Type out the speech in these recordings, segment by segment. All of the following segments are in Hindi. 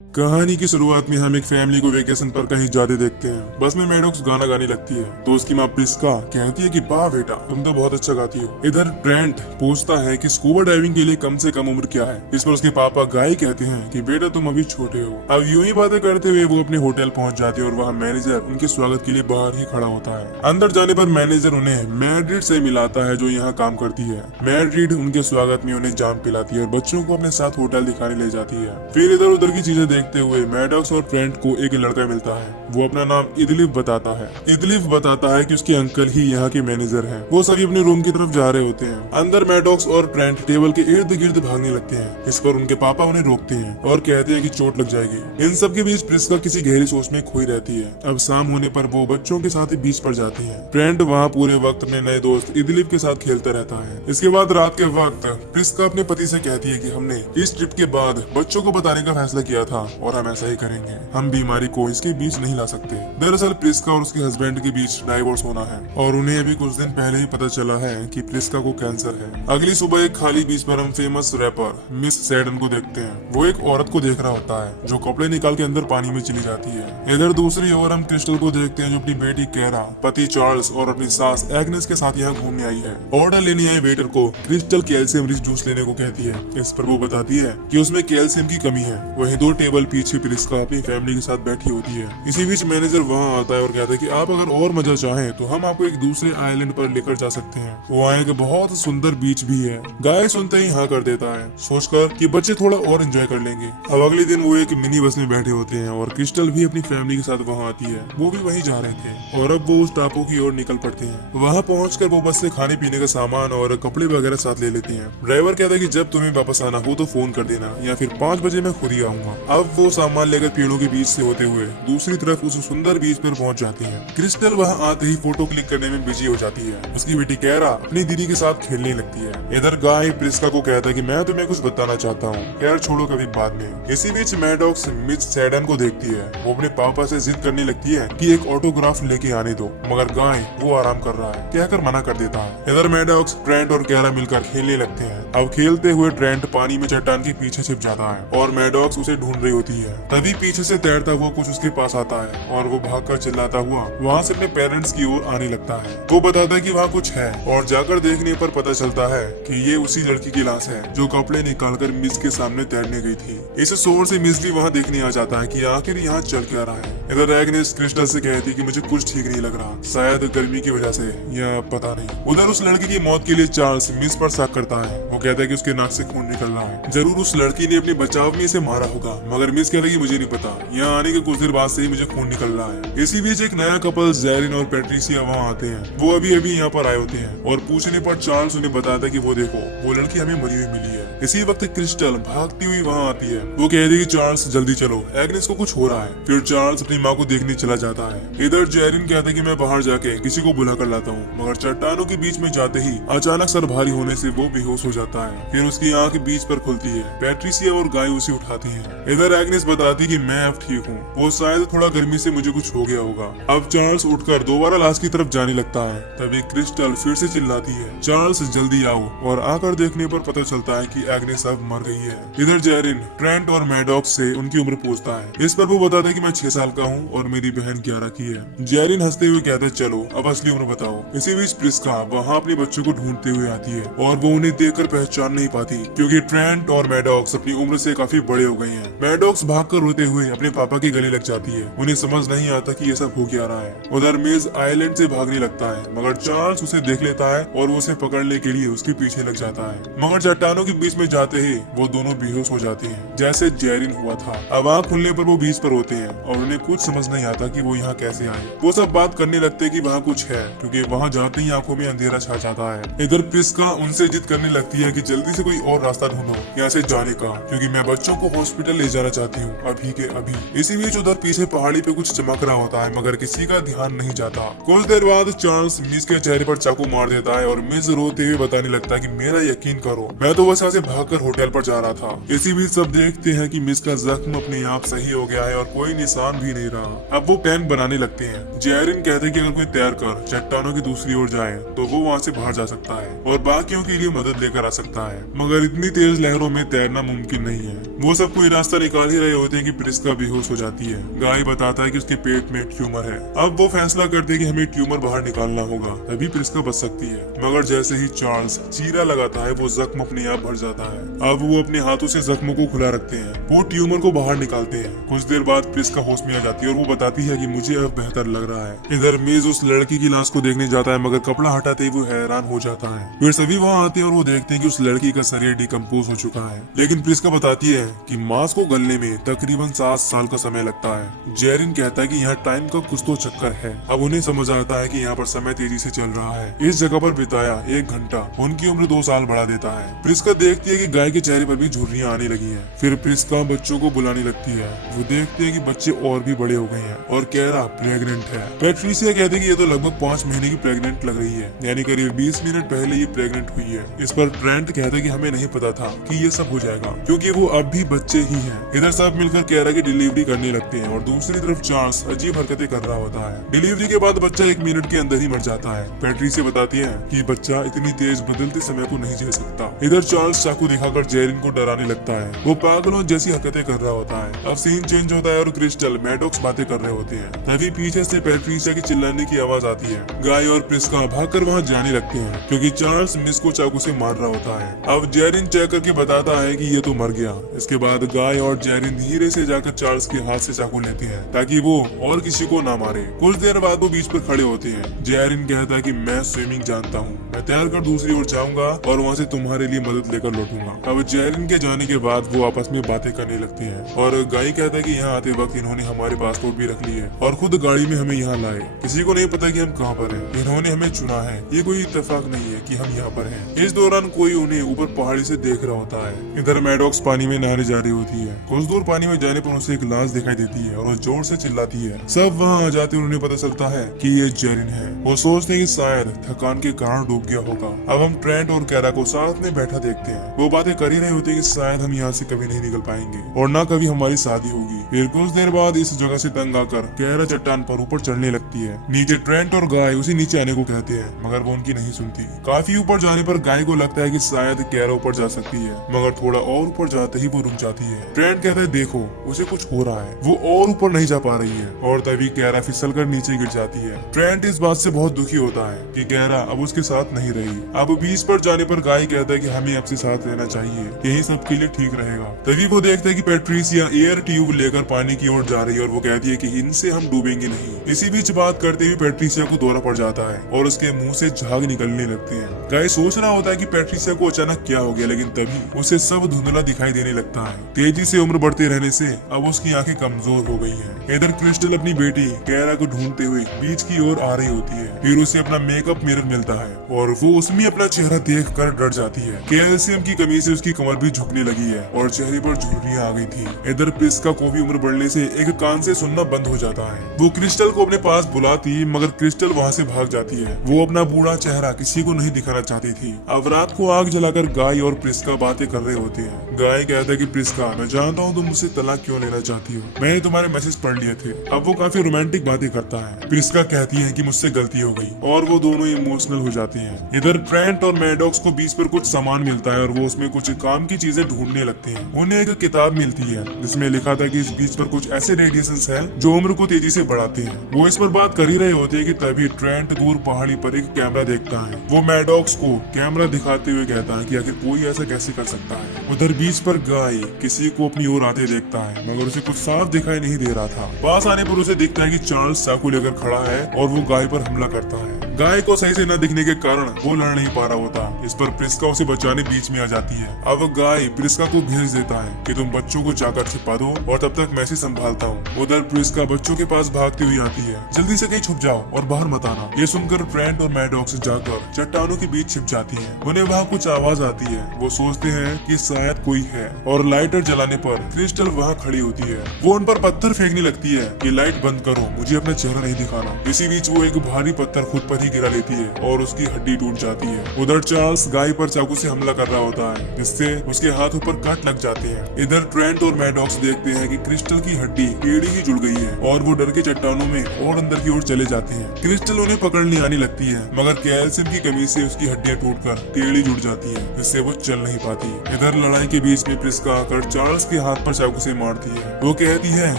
कहानी की शुरुआत में हम एक फैमिली को वेकेशन पर कहीं जाते देखते हैं। बस में मैडॉक्स गाना गाने लगती है तो उसकी माँ प्रिस्का कहती है कि वाह बेटा, तुम तो बहुत अच्छा गाती हो। इधर ट्रेंट पूछता है कि स्कूबा डाइविंग के लिए कम से कम उम्र क्या है। इस पर उसके पापा गाय कहते हैं कि बेटा तुम अभी छोटे हो। अब यूं ही बातें करते हुए वो अपने होटल पहुंच जाती है और वहाँ मैनेजर उनके स्वागत के लिए बाहर ही खड़ा होता है। अंदर जाने पर मैनेजर उन्हें मैड्रिड से मिलाता है जो यहाँ काम करती है। मैड्रिड उनके स्वागत में उन्हें जाम पिलाती है और बच्चों को अपने साथ होटल दिखाने ले जाती है। फिर इधर उधर की चीजें देखते हुए मैडॉक्स और ट्रेंट को एक लड़का मिलता है। वो अपना नाम इदलिफ बताता है। इदलिफ बताता है कि उसके अंकल ही यहाँ के मैनेजर हैं। वो सभी अपने रूम की तरफ जा रहे होते हैं। अंदर मैडॉक्स और ट्रेंट टेबल के इर्द गिर्द भागने लगते हैं। इस पर उनके पापा उन्हें रोकते हैं और कहते हैं कि चोट लग जाएगी। इन सब के बीच प्रिस्का किसी गहरी सोच में खोई रहती है। अब शाम होने पर वो बच्चों के साथ ही बीच पर जाती है। ट्रेंट वहाँ पूरे वक्त अपने नए दोस्त इदलिफ के साथ खेलता रहता है। इसके बाद रात के वक्त प्रिस्का अपने पति से कहती है कि हमने इस ट्रिप के बाद बच्चों को बताने का फैसला किया था और हम ऐसा ही करेंगे। हम बीमारी को इसके बीच नहीं ला सकते। दरअसल प्रिस्का और उसके हस्बैंड के बीच डाइवोर्स होना है और उन्हें अभी कुछ दिन पहले ही पता चला है कि प्रिस्का को कैंसर है। अगली सुबह एक खाली बीच पर हम फेमस रैपर मिस सैडन को देखते हैं। वो एक औरत को देख रहा होता है जो कपड़े निकाल के अंदर पानी में चली जाती है। इधर दूसरी ओर हम क्रिस्टल को देखते हैं जो अपनी बेटी कैरा, पति चार्ल्स और अपनी सास एग्नेस के साथ यहाँ घूमने आई है। ऑर्डर लेने आए वेटर को क्रिस्टल कैल्शियम रिच जूस लेने को कहती है। इस पर वो बताती है कि उसमें कैल्शियम की कमी है। वहीं 2 टेबल पीछे प्रिस्का अपनी फैमिली के साथ बैठी होती है। इसी बीच मैनेजर वहाँ आता है और कहता है कि आप अगर और मजा चाहें तो हम आपको एक दूसरे आइलैंड पर लेकर जा सकते हैं। वहाँ एक बहुत सुंदर बीच भी है। गाय सुनते ही हाँ कर देता है, सोचकर कि बच्चे थोड़ा और एंजॉय कर लेंगे। अब अगले दिन वो एक मिनी बस में बैठे होते हैं और क्रिस्टल भी अपनी फैमिली के साथ वहाँ आती है। वो भी वहीं जा रहे थे और अब वो उस टापू की ओर निकल पड़ते हैं। वहाँ पहुँचकर वो बस से खाने पीने का सामान और कपड़े वगैरह साथ ले लेते हैं। ड्राइवर कहता है कि जब तुम्हें वापस आना हो तो फोन कर देना या फिर 5 बजे मैं खुद ही आऊंगा। अब वो सामान लेकर पेड़ों के बीच से होते हुए दूसरी तरफ उस सुंदर बीच पर पहुंच जाती है। क्रिस्टल वहां आते ही फोटो क्लिक करने में बिजी हो जाती है। उसकी बेटी कैरा अपनी दीदी के साथ खेलने लगती है। इधर गाय प्रिस्का को कहता है कि मैं तुम्हें कुछ बताना चाहता हूँ, यार छोड़ो कभी बाद में। इसी बीच मैडॉक्स मिस सैडन को देखती है। वो अपने पापा से जिद करने लगती है कि एक ऑटोग्राफ लेके आने दो, मगर गाय वो आराम कर रहा है कहकर मना कर देता है। इधर मैडॉक्स, ट्रेंट और कैरा मिलकर खेलने लगते हैं। अब खेलते हुए ट्रेंट पानी में चट्टान के पीछे छिप जाता है और मैडॉक्स उसे ढूंढ रही होती है। तभी पीछे से तैरता हुआ कुछ उसके पास आता है और वो भागकर चिल्लाता हुआ वहाँ से अपने पेरेंट्स की ओर आने लगता है। वो बताता है कि वहाँ कुछ है और जाकर देखने पर पता चलता है कि ये उसी लड़की की लाश है जो कपड़े निकालकर मिस के सामने तैरने गई थी। इस शोर से मिस भी वहाँ देखने आ जाता है कि आखिर यहाँ चल क्या रहा है। इधर एग्नेस क्रिस्टल से कहती कि मुझे कुछ ठीक नहीं लग रहा, शायद गर्मी की वजह से या पता नहीं। उधर उस लड़की की मौत के लिए चार्ल्स मिस पर शक करता है। वो कहता है कि उसके नाक से खून निकल रहा है, जरूर उस लड़की ने अपने बचाव में इसे मारा होगा। मगर मिस कहता है कि मुझे नहीं पता, यहाँ आने के कुछ देर बाद से ही मुझे खून निकल रहा है। इसी बीच एक नया कपल जैरिन और पैट्रिसिया वहाँ आते हैं। वो अभी अभी यहाँ पर आए होते हैं और पूछने पर चार्ल्स उन्हें बताता है कि वो देखो, वो लड़की हमें मरी हुई मिली है। इसी वक्त क्रिस्टल भागती हुई वहाँ आती है। वो कहती है कि चार्ल्स जल्दी चलो, एग्नेस को कुछ हो रहा है। फिर चार्ल्स अपनी माँ को देखने चला जाता है। इधर जैरिन कहता है कि मैं बाहर जाके किसी को बुला कर लाता हूँ, मगर चट्टानों के बीच में जाते ही अचानक सर भारी होने से वो बेहोश हो जाता है। फिर उसकी आंख बीच पर खुलती है। पैट्रिसिया और गाय उसे उठाती है। इधर एग्नेस बताती कि मैं अब ठीक हूँ, वो शायद थोड़ा गर्मी से मुझे कुछ हो गया होगा। अब चार्ल्स उठकर दोबारा लाश की तरफ जाने लगता है। तभी क्रिस्टल फिर से चिल्लाती है, चार्ल्स जल्दी आओ। और आकर देखने पर पता चलता है कि एग्नेस अब मर गई है। इधर जैरिन ट्रेंट और मैडॉक्स से उनकी उम्र पूछता है। इस पर वो बताता है कि मैं 6 साल का हूँ और मेरी बहन 11 की है। जैरिन हंसते हुए कहता है चलो अब असली उम्र बताओ। इसी बीच प्रिस्का वहाँ अपने बच्चों को ढूंढते हुए आती है और वो उन्हें देखकर पहचान नहीं पाती क्योंकि ट्रेंट और मैडॉक्स अपनी उम्र से काफी बड़े हो गए हैं। मैडॉक्स भागकर रोते हुए अपने पापा के गले लग जाती है। उन्हें समझ नहीं आता कि ये सब हो क्या रहा है। उधर मिस आइलैंड से भागने लगता है, मगर चार्ल्स उसे देख लेता है और वो उसे पकड़ने के लिए उसके पीछे लग जाता है। मगर चट्टानों के बीच में जाते ही वो दोनों बेहोश हो जाते हैं जैसे जैरिन हुआ था। अब आँख खुलने पर वो बीच पर होते हैं और उन्हें कुछ समझ नहीं आता कि वो यहाँ कैसे आए। वो सब बात करने लगते हैं कि वहाँ कुछ है क्योंकि वहाँ जाते ही आंखों में अंधेरा छा जाता है। इधर प्रिस्का उनसे जिद करने लगती है कि जल्दी से कोई और रास्ता ढूंढो यहाँ से जाने का, क्योंकि मैं बच्चों को हॉस्पिटल ले जाना चाहती हूँ अभी के अभी। इसी बीच उधर पीछे पहाड़ी पे कुछ चमक रहा होता है मगर किसी का ध्यान नहीं जाता। कुछ देर बाद चार्ल्स मिस के चेहरे पर चाकू मार देता है और मिस रोते हुए बताने लगता है कि मेरा यकीन करो, मैं तो बस यहाँ से भागकर होटल पर जा रहा था। इसी बीच सब देखते हैं कि मिस का जख्म अपने आप सही हो गया है और कोई निशान भी नहीं रहा। अब वो प्लान बनाने लगते हैं। जेरिन कहते हैं कि अगर कोई तैर कर चट्टानों की दूसरी ओर जाए तो वो वहाँ से बाहर जा सकता है और बाकियों के लिए मदद लेकर आ सकता है, मगर इतनी तेज लहरों में तैरना मुमकिन नहीं है। वो सब कोई रास्ता निकाल ही रहे होते हैं कि प्रिस्का बेहोश हो जाती है। गाय बताता है कि उसके पेट में ट्यूमर है। अब वो फैसला करते हैं कि हमें ट्यूमर बाहर निकालना होगा, तभी प्रिस्का बच सकती है। मगर जैसे ही चार्ल्स चीरा लगाता है वो जख्म अपने आप भर जाता है। अब वो अपने हाथों से जख्मों को खुला रखते हैं। वो ट्यूमर को बाहर निकालते हैं। कुछ देर बाद प्रिस्का होश में आ जाती है और वो बताती है कि मुझे अब बेहतर लग रहा है। इधर मेज उस लड़की की लाश को देखने जाता है, मगर कपड़ा हटाते ही वो हैरान हो जाता है। फिर सभी वहाँ आते हैं और वो देखते हैं कि उस लड़की का शरीर डिकम्पोज हो चुका है। लेकिन प्रिस्का बताती है कि मांस को गलने में तकरीबन 7 साल का समय लगता है। जेरिन कहता है कि यहाँ टाइम का कुछ तो चक्कर है। अब उन्हें समझ आता है कि यहाँ पर समय तेजी से चल रहा है। इस जगह पर बिताया 1 घंटा उनकी उम्र 2 साल बढ़ा देता है। प्रिस्का देखती है कि गाय के चेहरे पर भी झुर्रियां आने लगी हैं। फिर प्रिस्का बच्चों को बुलाने लगती है। वो देखते हैं कि बच्चे और भी बड़े हो गए हैं और कैरा प्रेग्नेंट है। पैट्रिसिया कहते हैं कि ये तो लगभग 5 महीने की प्रेग्नेंट लग रही है, यानी करीब 20 मिनट पहले ये प्रेग्नेंट हुई है। इस पर ट्रेंट कहते हैं कि हमें नहीं पता था कि ये सब हो जाएगा, क्योंकि वो अब भी बच्चे ही हैं। इधर सब मिलकर कैरा की डिलीवरी करने लगते हैं और दूसरी तरफ चार्ल्स अजीब हरकतें कर रहा होता है। डिलीवरी के बाद बच्चा 1 मिनट के अंदर ही मर जाता है। पैट्रिसिया बताती है कि बच्चा इतनी तेज बदलते समय को नहीं झेल सकता। इधर चार्ल्स चाकू दिखाकर जेरिन को डराने लगता है। वो पागलों जैसी हरकतें कर रहा होता है। अब सीन चेंज होता है और क्रिस्टल मैडॉक्स बातें कर रहे होते हैं। तभी पीछे से पैट्रिसिया की चिल्लाने की आवाज आती है। गाय और प्रिस्का भागकर वहां जाने लगते हैं, क्योंकि चार्ल्स मिस को चाकू से मार रहा होता है। अब जेरिन चेक करके बताता है कि ये तो मर गया। इसके बाद गाय और जेरिन धीरे से जाकर चार्ल्स के हाथ से चाकू लेते हैं ताकि वो और किसी को ना मारे। कुछ देर बाद वो बीच पर खड़े होते हैं। जेरिन कहता है कि मैं स्विमिंग जानता हूँ, मैं तैर कर दूसरी ओर जाऊंगा और वहाँ से तुम्हारे लिए मदद लेकर लौटूंगा। अब जेरिन के जाने के बाद वो आपस में बातें करने लगते हैं और गाय कहता है कि यहाँ आते वक्त इन्होंने हमारे पासपोर्ट भी रख लिए और खुद गाड़ी में हमें यहाँ लाए। किसी को नहीं पता कि हम कहाँ पर हैं। इन्होंने हमें चुना है, ये कोई इत्तेफाक नहीं है कि हम यहाँ पर हैं। इस दौरान कोई उन्हें ऊपर पहाड़ी से देख रहा होता है। इधर मैडॉक्स पानी में नहाने जा रही होती है। कुछ दूर पानी में जाने पर उसे एक लाश दिखाई देती है और वो जोर से चिल्लाती है। सब वहाँ आ जाते उन्हें पता चलता है कि ये जेरिन है। वो सोचते हैं कि शायद थकान के कारण डूब गया होगा। अब हम ट्रेंट और कैरा को साथ में बैठा देखते हैं। वो बातें कर ही रहे होते हैं कि शायद हम यहाँ से कभी नहीं निकल पाएंगे और ना कभी हमारी शादी होगी। फिर कुछ देर बाद इस जगह से तंग आकर कैरा चट्टान पर ऊपर चढ़ने लगती है। नीचे ट्रेंट और गाय उसे नीचे आने को कहते हैं, मगर वो उनकी नहीं सुनती। काफी ऊपर जाने पर गाय को लगता है कि शायद कैरा ऊपर जा सकती है, मगर थोड़ा और ऊपर जाते ही वो रुक जाती है। ट्रेंट कहता है देखो उसे कुछ हो रहा है, वो और ऊपर नहीं जा पा रही है और तभी कैरा फिसल कर नीचे गिर जाती है। ट्रेंट इस बात से बहुत दुखी होता है कि कैरा अब उसके साथ नहीं रही। अब बीच पर जाने पर गाय कहता है कि हमें आपसे साथ रहना चाहिए, यही सबके लिए ठीक रहेगा। तभी वो देखते हैं कि पैट्रिसिया एयर ट्यूब लेकर पानी की ओर जा रही है और वो कहती है कि इनसे हम डूबेंगे नहीं। इसी बीच बात करते हुए पैट्रिसिया को दौरा पड़ जाता है और उसके मुंह से झाग निकलने लगते हैं। गाय सोच रहा होता है कि पैट्रिसिया को अचानक क्या हो गया, लेकिन तभी उसे सब धुंधला दिखाई देने लगता है। तेजी से उम्र बढ़ते रहने से अब उसकी आंखें कमजोर हो गई हैं। इधर क्रिस्टल अपनी बेटी कैरा को ढूंढते हुए बीच की ओर आ रही होती है। फिर उसे अपना मेकअप मिरर मिलता है और वो उसमें अपना चेहरा देख कर डर जाती है। कैल्शियम की कमी से उसकी कमर भी झुकने लगी है और चेहरे पर झुर्रियां आ गई थी। इधर प्रिस्का को भी उम्र बढ़ने से एक कान से सुनना बंद हो जाता है। वो क्रिस्टल को अपने पास बुलाती, मगर क्रिस्टल वहाँ से भाग जाती है। वो अपना बूढ़ा चेहरा किसी को नहीं दिखाना चाहती थी। अब रात को आग जलाकर गाय और प्रिस्का बातें कर रहे होते हैं। गाय कहता है कि प्रिस्का, मैं जानता हूँ तुम मुझसे तलाक क्यों लेना चाहती हो, मैंने तुम्हारे मैसेज पढ़ लिए थे। अब वो काफी रोमांटिक बातें करता है। प्रिस्का कहती है कि मुझसे गलती हो गई और वो दोनों इमोशनल हो जाते हैं। इधर ट्रेंट और मैडॉक्स को बीच पर कुछ सामान मिलता है और वो उसमें कुछ काम की चीजें ढूंढने लगते हैं। उन्हें एक किताब मिलती है जिसमें लिखा था कि इस बीच पर कुछ ऐसे रेडिएशंस हैं जो उम्र को तेजी से बढ़ाते हैं। वो इस पर बात कर ही रहे होते हैं कि तभी ट्रेंट दूर पहाड़ी पर एक कैमरा देखता है। वो मैडॉक्स को कैमरा दिखाते हुए कहता है कि आखिर कोई ऐसा कैसे कर सकता है। उधर बीच पर गाय किसी को अपनी ओर आते देखता है, मगर उसे कुछ साफ दिखाई नहीं दे रहा था। पास आने पर उसे दिखता है कि चार्ल्स चाकू लेकर खड़ा है और वो गाय पर हमला करता है। गाय को सही से न दिखने के कारण वो लड़ नहीं पा रहा होता। इस पर प्रिस्का उसे बचाने बीच में आ जाती है। अब गाय प्रिस्का को भेज देता है कि तुम बच्चों को जाकर छिपा दो और तब तक मैं इसे संभालता हूँ। उधर प्रिस्का बच्चों के पास भागती हुई आती है। जल्दी से कहीं छुप जाओ और बाहर मत आना। ये सुनकर ट्रेंट और मैडॉक्स जाकर चट्टानों के बीच छिप जाती है। उन्हें वहाँ कुछ आवाज आती है। वो सोचते हैं कि शायद कोई है और लाइटर जलाने पर क्रिस्टल वहाँ खड़ी होती है। वो उन पर पत्थर फेंकने लगती है कि लाइट बंद करो, मुझे अपना चेहरा नहीं दिखाना। इसी बीच वो एक भारी पत्थर खुद पर ही ही गिरा लेती है और उसकी हड्डी टूट जाती है। उधर चार्ल्स गाय पर चाकू से हमला कर रहा होता है, जिससे उसके हाथों पर कट लग जाते हैं। इधर ट्रेंट और मैडॉक्स देखते हैं कि क्रिस्टल की हड्डी टेढ़ी ही जुड़ गई है और वो डर के चट्टानों में और अंदर की ओर चले जाते हैं। क्रिस्टल उन्हें पकड़ने आने लगती है, मगर कैल्शियम की कमी से उसकी हड्डियां टूटकर टेढ़ी जुड़ जाती है, जिससे वो चल नहीं पाती। इधर लड़ाई के बीच में प्रिस्का आकर चार्ल्स के हाथ पर चाकू से मारती है। वो कहती है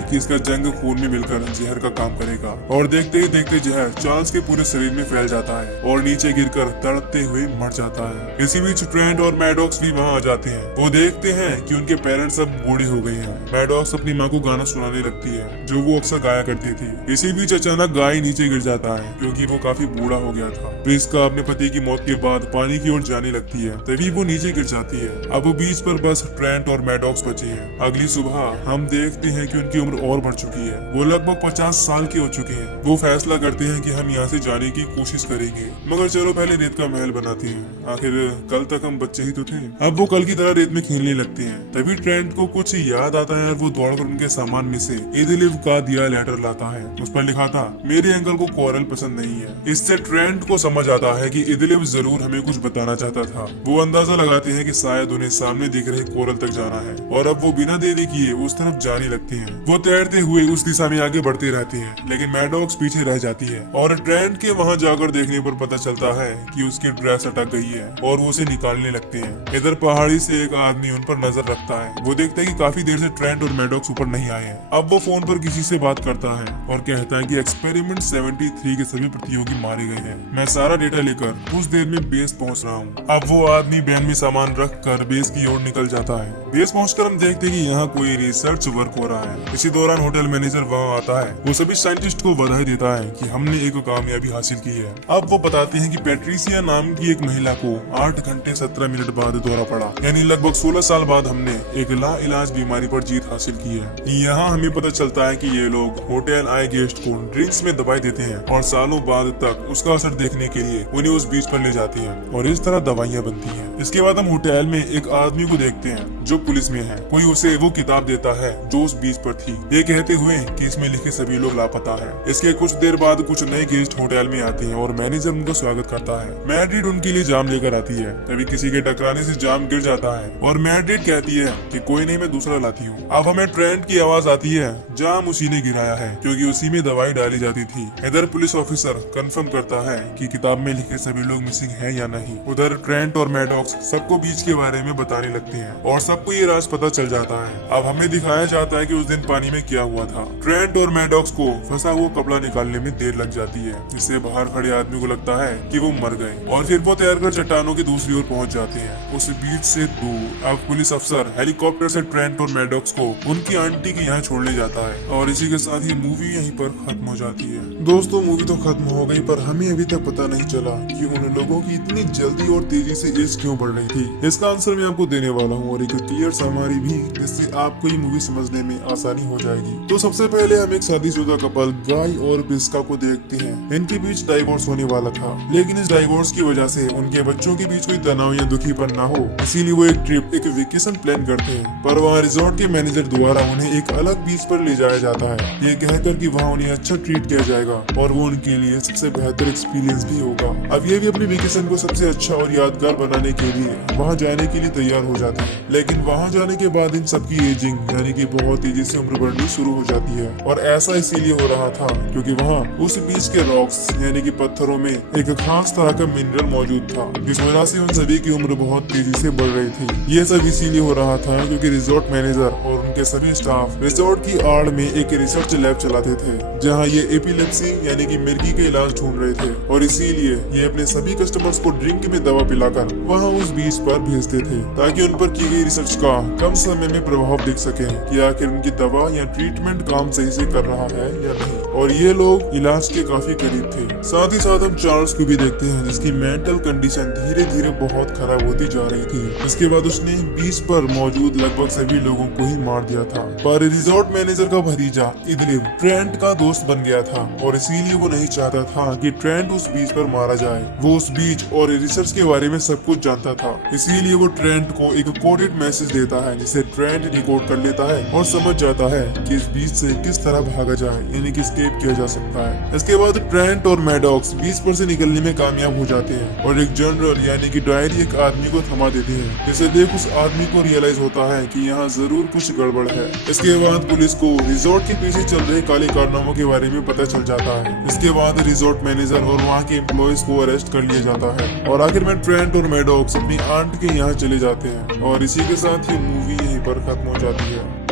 कि इसका जंग खून में मिलकर जहर का काम करेगा, और देखते ही देखते जहर चार्ल्स के पूरे शरीर में फैल जाता है और नीचे गिरकर तड़पते हुए मर जाता है। इसी बीच ट्रेंट और मैडॉक्स भी वहाँ आ जाते हैं। वो देखते हैं कि उनके पेरेंट्स अब बूढ़े हो गए हैं। मैडॉक्स अपनी माँ को गाना सुनाने लगती है, जो वो अक्सर गाया करती थी। इसी बीच अचानक गाय नीचे गिर जाता है, क्योंकि वो काफी बूढ़ा हो गया था। प्रिस्का अपने पति की मौत के बाद पानी की ओर जाने लगती है, तभी वो नीचे गिर जाती है। अब वो बीच पर बस ट्रेंट और मैडॉक्स बचे हैं। अगली सुबह हम देखते हैं कि उनकी उम्र और बढ़ चुकी है। वो लगभग 50 साल के हो चुके हैं। वो फैसला करते हैं कि हम यहाँ से जाने की कोशिश करेंगे, मगर चलो पहले रेत का महल बनाते हैं। आखिर कल तक हम बच्चे ही तो थे। अब वो कल की तरह रेत में खेलने लगते हैं। तभी ट्रेंट को कुछ याद आता है और वो दौड़कर उनके सामान में से इदिलिव का दिया लेटर लाता है। उस पर लिखा था, मेरे अंकल को कोरल पसंद नहीं है। इससे ट्रेंट को समझ आता है कि इदिलिव जरूर हमें कुछ बताना चाहता था। वो अंदाजा लगाते हैं कि शायद उन्हें सामने दिख रहे कोरल तक जाना है, और अब वो बिना देरी किए उस तरफ जाने लगते हैं। वो तैरते हुए उस दिशा में आगे बढ़ते रहते हैं, लेकिन मैडॉक्स पीछे रह जाती है और ट्रेंट के वहाँ जाकर देखने पर पता चलता है कि उसकी ड्रेस अटक गई है और वो उसे निकालने लगते हैं। इधर पहाड़ी से एक आदमी उन पर नजर रखता है। वो देखता है कि काफी देर से ट्रेंट और मैडॉक्स ऊपर नहीं आए हैं। अब वो फोन पर किसी से बात करता है और कहता है कि एक्सपेरिमेंट 73 के सभी प्रतियोगी मारे गए हैं। मैं सारा डेटा लेकर कुछ देर में बेस पहुंच रहा हूँ। अब वो आदमी बैन में सामान रख कर बेस की ओर निकल जाता है। बेस पहुंचकर हम देखते हैं कि यहाँ कोई रिसर्च वर्क हो रहा है। इसी दौरान होटल मैनेजर वहाँ आता है। वो सभी साइंटिस्ट को बधाई देता है कि हमने एक कामयाबी हासिल की है। अब वो बताते हैं कि पैट्रिसिया नाम की एक महिला को 8 घंटे 17 मिनट बाद दौरा पड़ा, यानी लगभग 16 साल बाद हमने एक ला इलाज बीमारी पर जीत हासिल की है। यहाँ हमें पता चलता है कि ये लोग होटल आए गेस्ट को ड्रिंक्स में दवाई देते हैं और सालों बाद तक उसका असर देखने के लिए उन्हें उस बीच पर ले जाती हैं और इस तरह दवाइयाँ बनती हैं। इसके बाद हम होटल में एक आदमी को देखते हैं जो पुलिस में है। कोई उसे वो किताब देता है जो उस बीच पर थी, ये कहते हुए कि इसमें लिखे सभी लोग लापता है। इसके कुछ देर बाद कुछ नए गेस्ट होटल में आते हैं और मैनेजर उनका स्वागत करता है। मैड्रिड उनके लिए जाम लेकर आती है। तभी किसी के टकराने से जाम गिर जाता है और मैड्रिड कहती है कि कोई नहीं, मैं दूसरा लाती हूँ। अब हमें ट्रेंट की आवाज आती है, जाम उसी ने गिराया है, क्योंकि उसी में दवाई डाली जाती थी। इधर पुलिस ऑफिसर कंफर्म करता है कि किताब में लिखे सभी लोग मिसिंग हैं या नहीं। उधर ट्रेंट और मैडॉक्स सबको बीच के बारे में बताने लगते हैं और सबको ये राज पता चल जाता है। अब हमें दिखाया जाता है कि उस दिन पानी में क्या हुआ था। ट्रेंट और मैडॉक्स को फंसा हुआ कपड़ा निकालने में देर लग जाती है, जिससे बाहर खड़े आदमी को लगता है कि वो मर गए, और फिर वो तैरकर चट्टानों की दूसरी ओर पहुंच जाते हैं, उस बीच से दूर। अब पुलिस अफसर हेलीकॉप्टर से ट्रेंट और मैडॉक्स को उनकी आंटी के यहाँ छोड़ने जाता है और इसी के साथ ये मूवी यहीं पर खत्म हो जाती है। दोस्तों, मूवी तो खत्म हो गई, पर हमें अभी तक पता नहीं चला कि उन लोगों की इतनी जल्दी और तेजी से एज क्यों बढ़ रही थी। इसका आंसर मैं आपको देने वाला हूँ और एक क्लियर समरी भी, जिससे आपको ये मूवी समझने में आसानी हो जाएगी। तो सबसे पहले हम एक शादीशुदा कपल गाय और प्रिस्का को देखते हैं। इनके बीच डाइवोर्स होने वाला था, लेकिन इस डाइवोर्स की वजह से उनके बच्चों के बीच कोई तनाव या दुखीपन ना हो, इसीलिए वो एक ट्रिप, एक वेकेशन प्लान करते हैं। पर वहाँ रिजॉर्ट के मैनेजर द्वारा उन्हें एक अलग बीच पर ले जाया जाता है, ये कहकर कि वहाँ उन्हें अच्छा ट्रीट किया जाएगा और वो उनके लिए सबसे बेहतर एक्सपीरियंस भी होगा। अब ये भी अपने वेकेशन को सबसे अच्छा और यादगार बनाने के लिए वहाँ जाने के लिए तैयार हो जाते हैं। लेकिन वहाँ जाने के बाद इन सबकी एजिंग यानी कि बहुत तेजी से उम्र बढ़नी शुरू हो जाती है, और ऐसा इसीलिए हो रहा था क्योंकि वहाँ उस बीच के रॉक्स यानी कि पत्थरों में एक खास तरह का मिनरल मौजूद था, जिस वजह से उन सभी की उम्र बहुत तेजी से बढ़ रही थी। ये सब इसीलिए हो रहा था क्योंकि रिजॉर्ट मैनेजर और उनके सभी स्टाफ रिजॉर्ट की आड़ में एक रिसर्च लैब चलाते थे, जहाँ ये एपिलेप्सी यानी कि मिर्गी के इलाज ढूंढ रहे थे, और इसीलिए ये अपने सभी कस्टमर्स को ड्रिंक में दवा पिलाकर वहाँ उस बीच पर भेजते थे, ताकि उन पर की गई रिसर्च का कम समय में प्रभाव दिख सके कि आखिर उनकी दवा या ट्रीटमेंट काम सही से कर रहा है या नहीं। और ये लोग इलाज के काफी करीब थे। साथ ही साथ हम चार्ल्स को भी देखते हैं, जिसकी मेंटल कंडीशन धीरे धीरे बहुत खराब होती जा रही थी। इसके बाद उसने बीच पर मौजूद लगभग सभी लोगों को ही मार दिया था। पर रिजॉर्ट मैनेजर का भतीजा इदलिव ट्रेंट का दोस्त बन गया था, और इसीलिए वो नहीं चाहता था कि ट्रेंट उस बीच पर मारा जाए। वो उस बीच और रिसर्च के बारे में सब कुछ जानता था, इसीलिए वो ट्रेंट को एक कोडेड मैसेज देता है, जिसे ट्रेंट डिकोड कर लेता है और समझ जाता है कि इस बीच से किस तरह भागा जाए, यानी कि escape उम्मीद किया जा सकता है। इसके बाद ट्रेंट और मैडॉक्स बीच पर से निकलने में कामयाब हो जाते हैं और एक जनरल यानी कि डायरी एक आदमी को थमा देती है, जिसे देख उस आदमी को रियलाइज होता है कि यहाँ जरूर कुछ गड़बड़ है। इसके बाद पुलिस को रिजॉर्ट के पीछे चल रहे काले कारनामों के बारे में पता चल जाता है। इसके बाद रिजॉर्ट मैनेजर और वहाँ के एम्प्लॉयज को अरेस्ट कर लिया जाता है और आखिर में ट्रेंट और मैडॉक्स अपनी आंट के यहाँ चले जाते हैं और इसी के साथ ये मूवी यहीं पर खत्म हो जाती है।